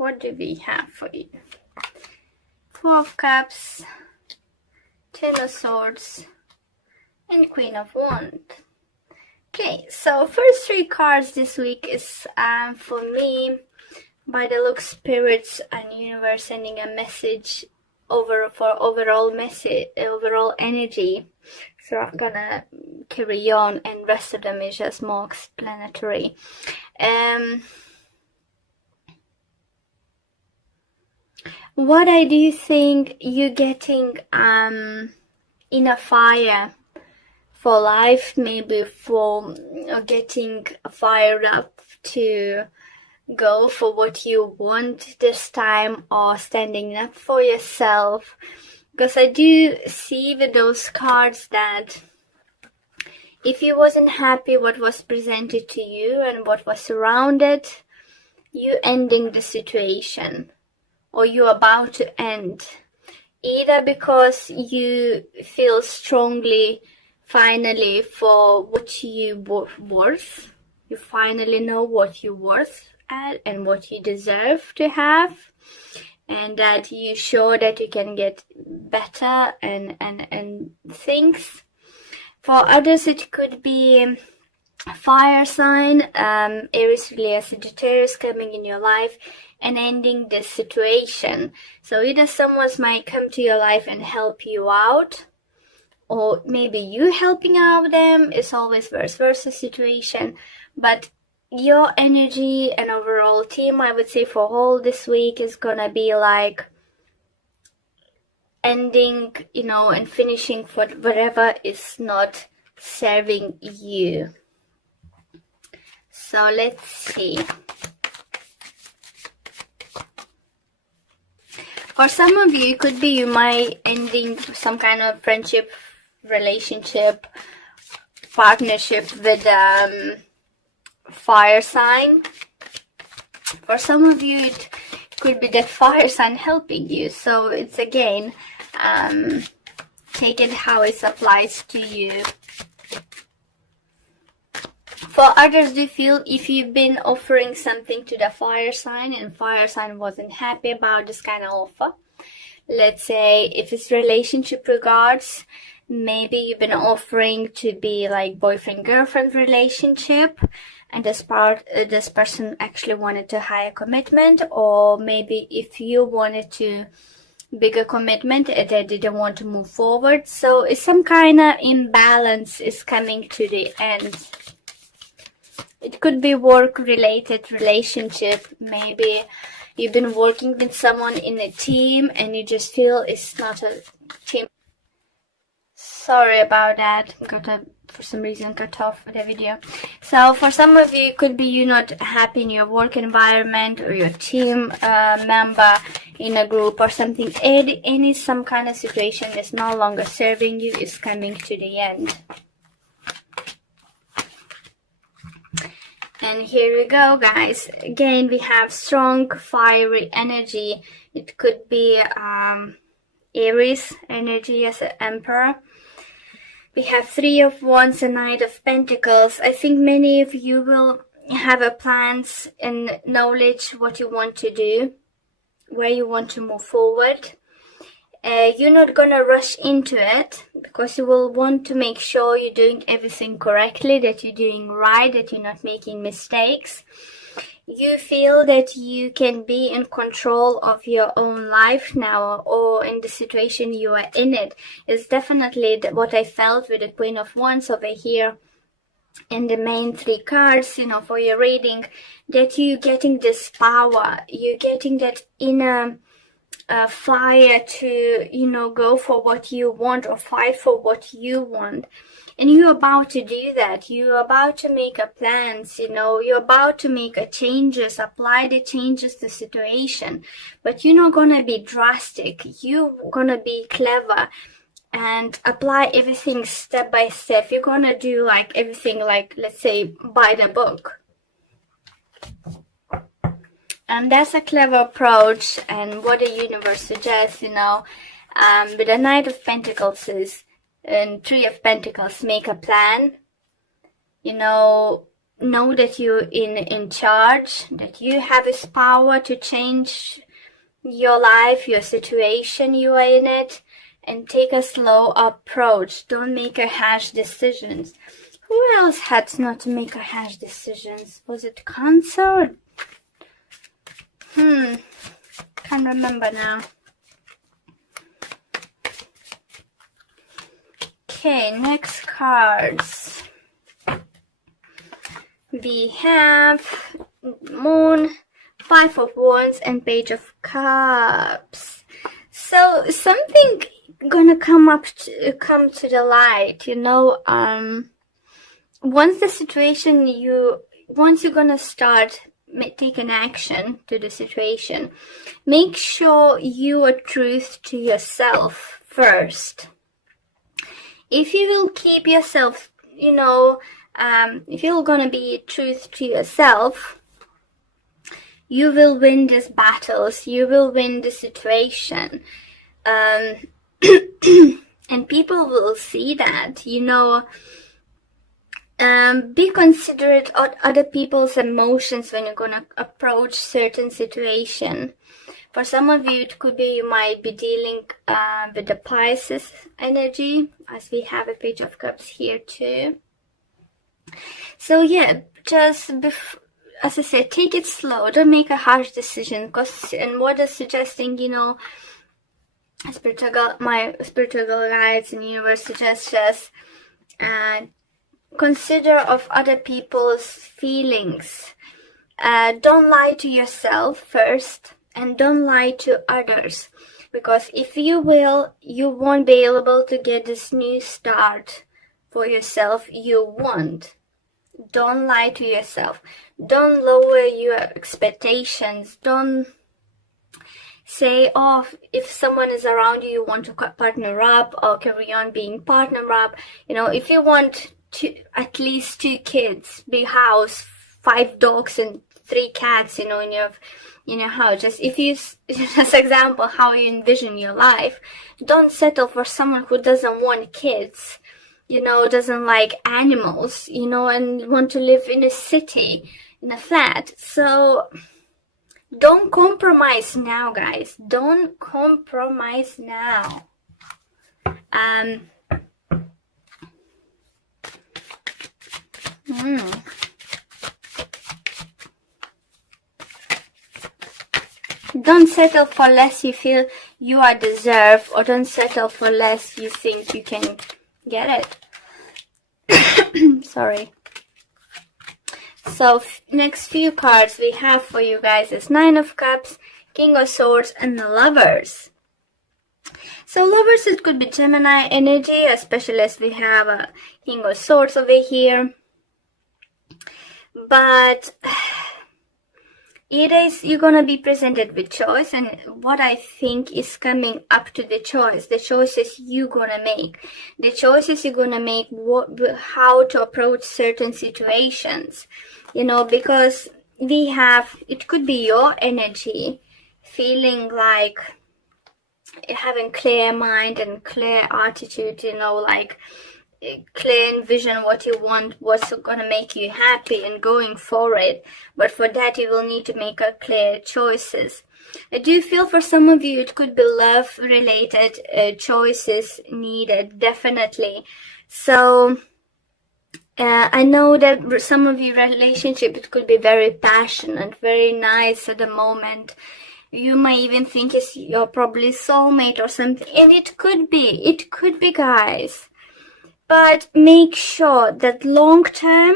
What do we have for you? Four of Cups, Ten of Swords, and Queen of Wands. Okay, so first three cards this week is for me, by the look, spirits and universe sending a message overall energy. So I'm gonna carry on, and rest of them is just more explanatory. What I do think you're getting in a fire for life, maybe for getting fired up to go for what you want this time, or standing up for yourself. Because I do see with those cards that if you wasn't happy what was presented to you and what was surrounded, you ending the situation, or you're about to end, either because you feel strongly finally for what you worth, you finally know what you're worth at and what you deserve to have, and that you're sure that you can get better and things. For others it could be a fire sign, Aries, Leo, Sagittarius coming in your life and ending this situation. So either someone might come to your life and help you out, or maybe you helping out them. It's always vice versa situation. But your energy and overall theme, I would say, for all this week is gonna be like ending, and finishing for whatever is not serving you. So let's see. For some of you, it could be you might ending some kind of friendship, relationship, partnership with fire sign. For some of you, it could be that fire sign helping you. So it's again, take it how it applies to you. For others, do you feel if you've been offering something to the fire sign and fire sign wasn't happy about this kind of offer? Let's say if it's relationship regards, maybe you've been offering to be like boyfriend-girlfriend relationship, and this person actually wanted to higher commitment, or maybe if you wanted to bigger commitment and they didn't want to move forward. So it's some kind of imbalance is coming to the end. It could be work-related relationship. Maybe you've been working with someone in a team and you just feel it's not a team. Sorry about that. For some reason cut off the video. So for some of you, it could be you not happy in your work environment, or your team member in a group or something. Some kind of situation that's no longer serving you is coming to the end. And here we go, guys. Again, we have strong, fiery energy. It could be Aries energy as an Emperor. We have Three of Wands and Knight of Pentacles. I think many of you will have a plans and knowledge what you want to do, where you want to move forward. You're not gonna rush into it, because you will want to make sure you're doing everything correctly, that you're doing right, that you're not making mistakes. You feel that you can be in control of your own life now, or in the situation you are in it. It's definitely what I felt with the Queen of Wands over here in the main three cards, for your reading, that you're getting this power, you're getting that inner fire to go for what you want, or fight for what you want. And you're about to do that. You're about to make a plans, you're about to make a changes, apply the changes to situation. But you're not gonna be drastic. You're gonna be clever and apply everything step by step. You're gonna do like everything, like, let's say, by the book. And that's a clever approach, and what the universe suggests, with the Knight of Pentacles and Three of Pentacles, make a plan, know that you're in charge, that you have this power to change your life, your situation you are in it, and take a slow approach. Don't make a harsh decisions. Who else had not to make a harsh decisions? Was it Cancer? Can't remember now. Okay, next cards. We have Moon, Five of Wands, and Page of Cups. So something gonna come to the light, you know. Once you're gonna start taking action to the situation, make sure you are truth to yourself first. If you will keep yourself, you know, if you're gonna be truth to yourself, you will win these battles, you will win the situation, and people will see that, you know. Be considerate of other people's emotions when you're gonna approach certain situation. For some of you, it could be you might be dealing with the Pisces energy, as we have a Page of Cups here too. So yeah, just as I said, take it slow. Don't make a harsh decision. And what is suggesting, you know, my spiritual guides and universe suggests just consider of other people's feelings. Don't lie to yourself first, and don't lie to others, because if you will, you won't be able to get this new start for yourself you want. Don't lie to yourself. Don't lower your expectations. Don't say, oh, if someone is around you, you want to partner up or carry on being partner up. You know, if you want at least 2 kids, big house, 5 dogs and 3 cats, you know, in your house. Just if you, just example, how you envision your life. Don't settle for someone who doesn't want kids, you know, doesn't like animals, you know, and want to live in a city, in a flat. So don't compromise now, guys. Don't compromise now. Don't settle for less you feel you are deserved, or don't settle for less you think you can get it. Sorry. So next few cards we have for you guys is Nine of Cups, King of Swords, and the Lovers. So Lovers, it could be Gemini energy, especially as we have a King of Swords over here. But you're gonna be presented with choice, and what I think is coming up to the choices you're gonna make, how to approach certain situations, you know, because it could be your energy feeling like having clear mind and clear attitude, you know, like clear vision what you want, what's gonna make you happy, and going for it. But for that you will need to make a clear choices. I do feel for some of you it could be love related choices needed, definitely. So I know that some of your relationship, it could be very passionate, very nice at the moment. You might even think it's your probably soulmate or something, and it could be, guys. But make sure that long term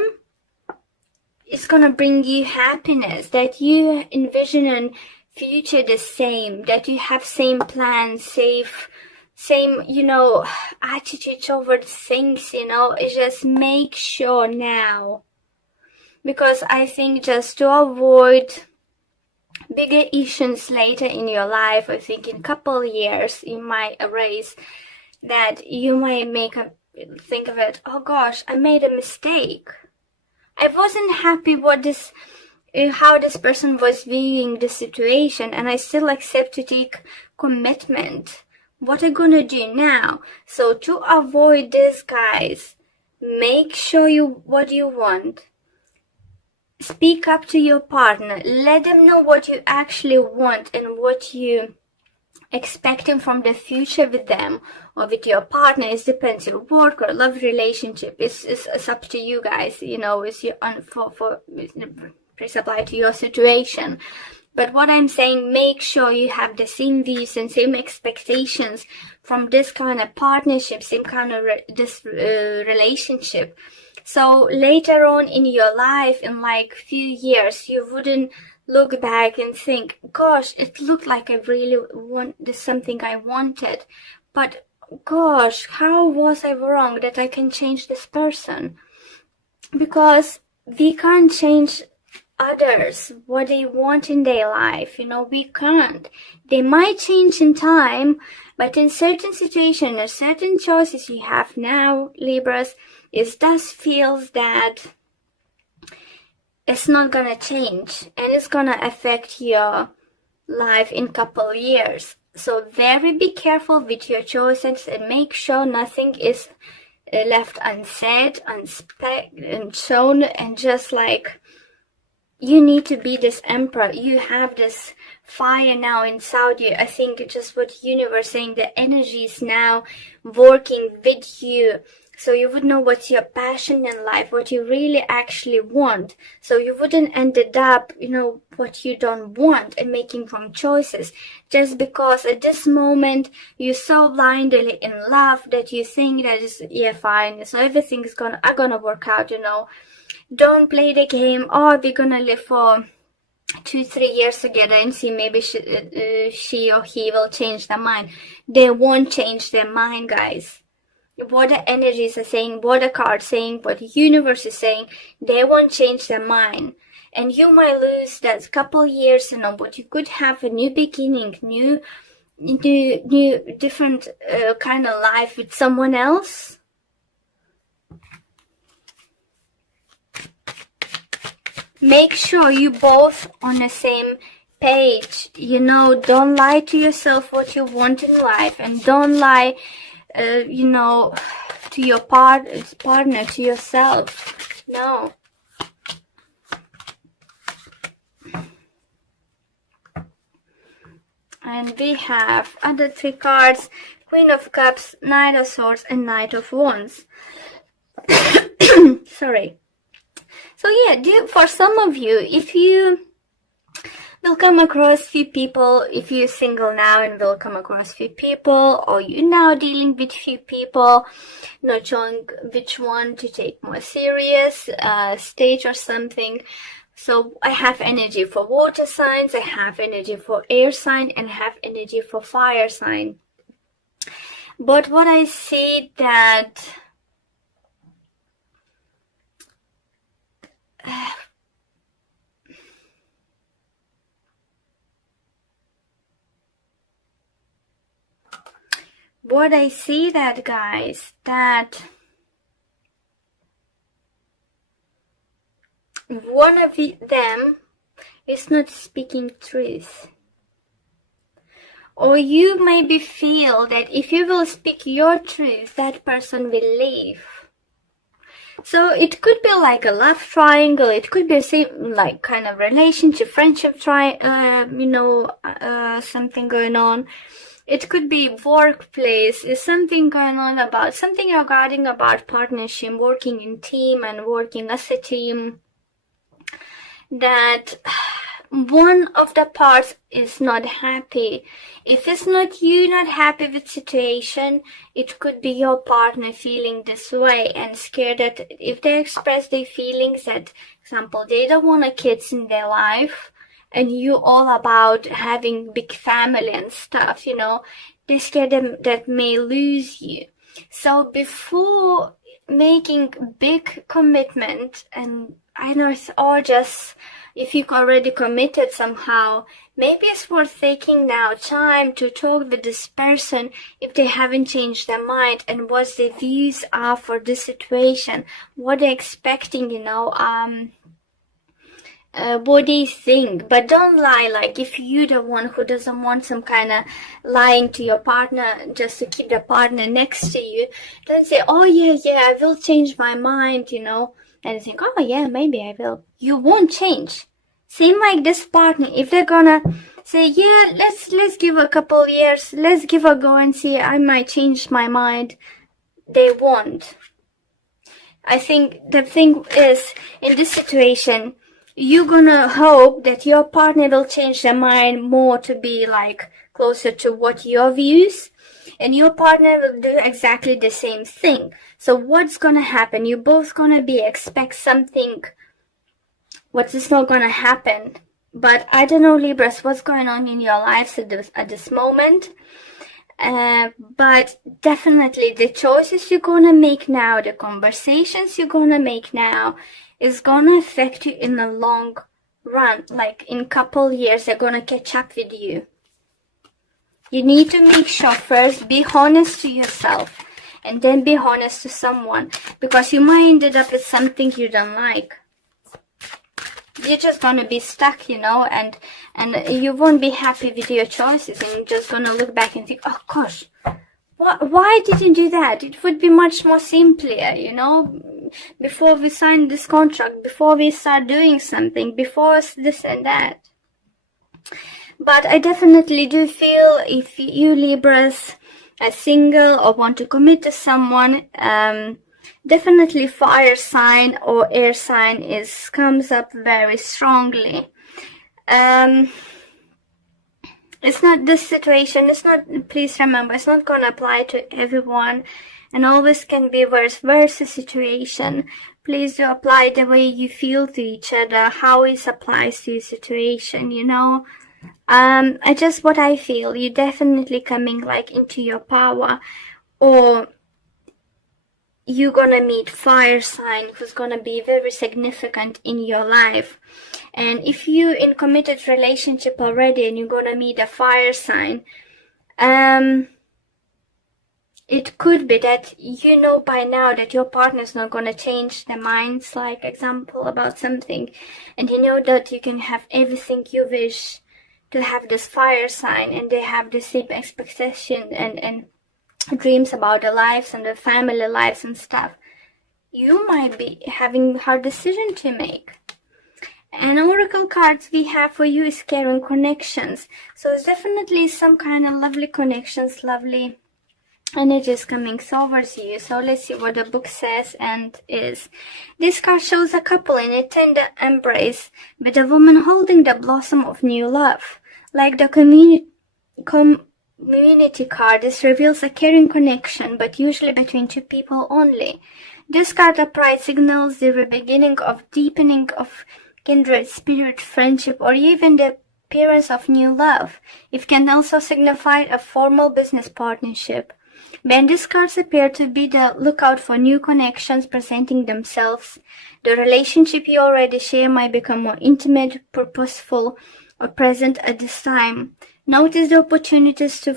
it's gonna bring you happiness, that you envision a future the same, that you have same plans, same, you know, attitude toward things, you know. It's just make sure now. Because I think just to avoid bigger issues later in your life, I think in a couple of years you might erase that, you might think of it, oh gosh, I made a mistake. I wasn't happy how this person was viewing the situation, and I still accept to take commitment. What am I gonna do now? So to avoid this, guys, make sure what you want. speak up to your partner. Let them know what you actually want and what you expecting from the future with them or with your partner. It depends your work or love relationship. It's up to you guys, you know. It's your please apply to your situation. But what I'm saying, make sure you have the same views and same expectations from this kind of partnership, same kind of relationship. So later on in your life, in like few years, you wouldn't look back and think, gosh, it looked like I really want this, something I wanted, but gosh, how was I wrong that I can change this person? Because we can't change others what they want in their life, you know. We can't. They might change in time, but in certain situations or certain choices you have now, Libras, it does feels that it's not gonna change and it's gonna affect your life in couple years. So very be careful with your choices and make sure nothing is left unsaid, unshown, and just like, you need to be this emperor. You have this fire now inside you. I think just what universe saying, the energy is now working with you. So you would know what's your passion in life, what you really actually want. So you wouldn't ended up, you know, what you don't want and making wrong choices. Just because at this moment you're so blindly in love that you think that is, yeah, fine. So everything's gonna work out, you know. Don't play the game, oh, we're gonna live for 2-3 years together and see maybe she or he will change their mind. They won't change their mind, guys. What the energies are saying, what the cards saying, what the universe is saying, they won't change their mind. And you might lose that couple years, you know, but you could have a new beginning, new different kind of life with someone else. Make sure you both on the same page, you know. Don't lie to yourself what you want in life, and don't lie you know, to your partner, to yourself. No. And we have other 3 cards, Queen of Cups, Knight of Swords, and Knight of Wands. Sorry. So yeah, for some of you, if you will come across few people, if you're single now and will come across few people, or you're now dealing with few people, not knowing which one to take more serious stage or something. So I have energy for water signs, I have energy for air sign, and I have energy for fire sign. But what I see that guys, that one of them is not speaking truth. Or you maybe feel that if you will speak your truth, that person will leave. So it could be like a love triangle, it could be like kind of relationship, friendship you know, something going on. It could be workplace, is something going on about something regarding about partnership, working in team and working as a team. That one of the parts is not happy. If it's not you not happy with situation, it could be your partner feeling this way and scared that if they express their feelings, that example, they don't want a kids in their life, and you all about having big family and stuff, you know, they scared them that may lose you. So before making big commitment, and I know it's all just if you already committed somehow, maybe it's worth taking now time to talk with this person if they haven't changed their mind, and what their views are for this situation, what they're expecting, you know, what they think. But don't lie, like if you're the one who doesn't want some kind of lying to your partner just to keep the partner next to you, don't say, oh yeah, I will change my mind, you know. and you think, oh yeah, maybe I will. You won't change. Same like this partner. If they're gonna say, yeah, let's give a couple years, let's give a go and see, I might change my mind, they won't. I think the thing is, in this situation, you're gonna hope that your partner will change their mind more to be like closer to what your views, and your partner will do exactly the same thing. So what's gonna happen? You're both gonna be expect something what is not gonna happen. But I don't know, Libras, what's going on in your lives at this moment. But definitely the choices you're gonna make now, the conversations you're gonna make now is gonna affect you in the long run. Like in couple years, they're gonna catch up with you. You need to make sure first, be honest to yourself and then be honest to someone, because you might end up with something you don't like. You're just gonna be stuck, you know, and you won't be happy with your choices, and you're just gonna look back and think, oh gosh, why didn't you do that? It would be much more simpler, you know, before we sign this contract, before we start doing something, before this and that. But I definitely do feel if you Libras are single or want to commit to someone, definitely fire sign or air sign comes up very strongly. It's not this situation, it's not, please remember, it's not gonna apply to everyone, and always can be vice versa situation. Please do apply the way you feel to each other, how it applies to your situation, you know. What I feel, you're definitely coming like into your power, or you're gonna meet fire sign who's gonna be very significant in your life. And if you're in committed relationship already and you're gonna meet a fire sign, it could be that you know by now that your partner's not gonna change their minds, like example about something, and you know that you can have everything you wish to have this fire sign, and they have the same expectation and dreams about their lives and their family lives and stuff. You might be having a hard decision to make. And oracle cards we have for you is carrying connections. So it's definitely some kind of lovely connections, lovely energies coming towards you. So let's see what the book says and is. This card shows a couple in a tender embrace with a woman holding the blossom of new love. Like the community card, this reveals a caring connection, but usually between two people only. This card upright signals the beginning of deepening of kindred spirit, friendship, or even the appearance of new love. It can also signify a formal business partnership. When these cards appear to be the lookout for new connections presenting themselves, the relationship you already share might become more intimate, purposeful, or present at this time. Notice the opportunities to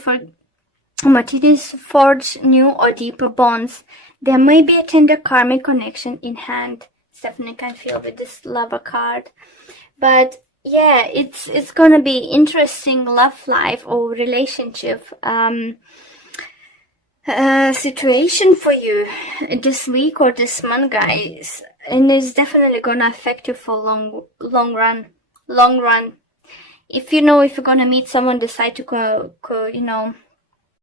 forge new or deeper bonds. There may be a tender karmic connection in hand. Stephanie can feel with this lover card. But yeah, it's gonna be interesting love life or relationship situation for you this week or this month, guys. And it's definitely gonna affect you for long run. If you know, if you're gonna meet someone, decide to go, you know,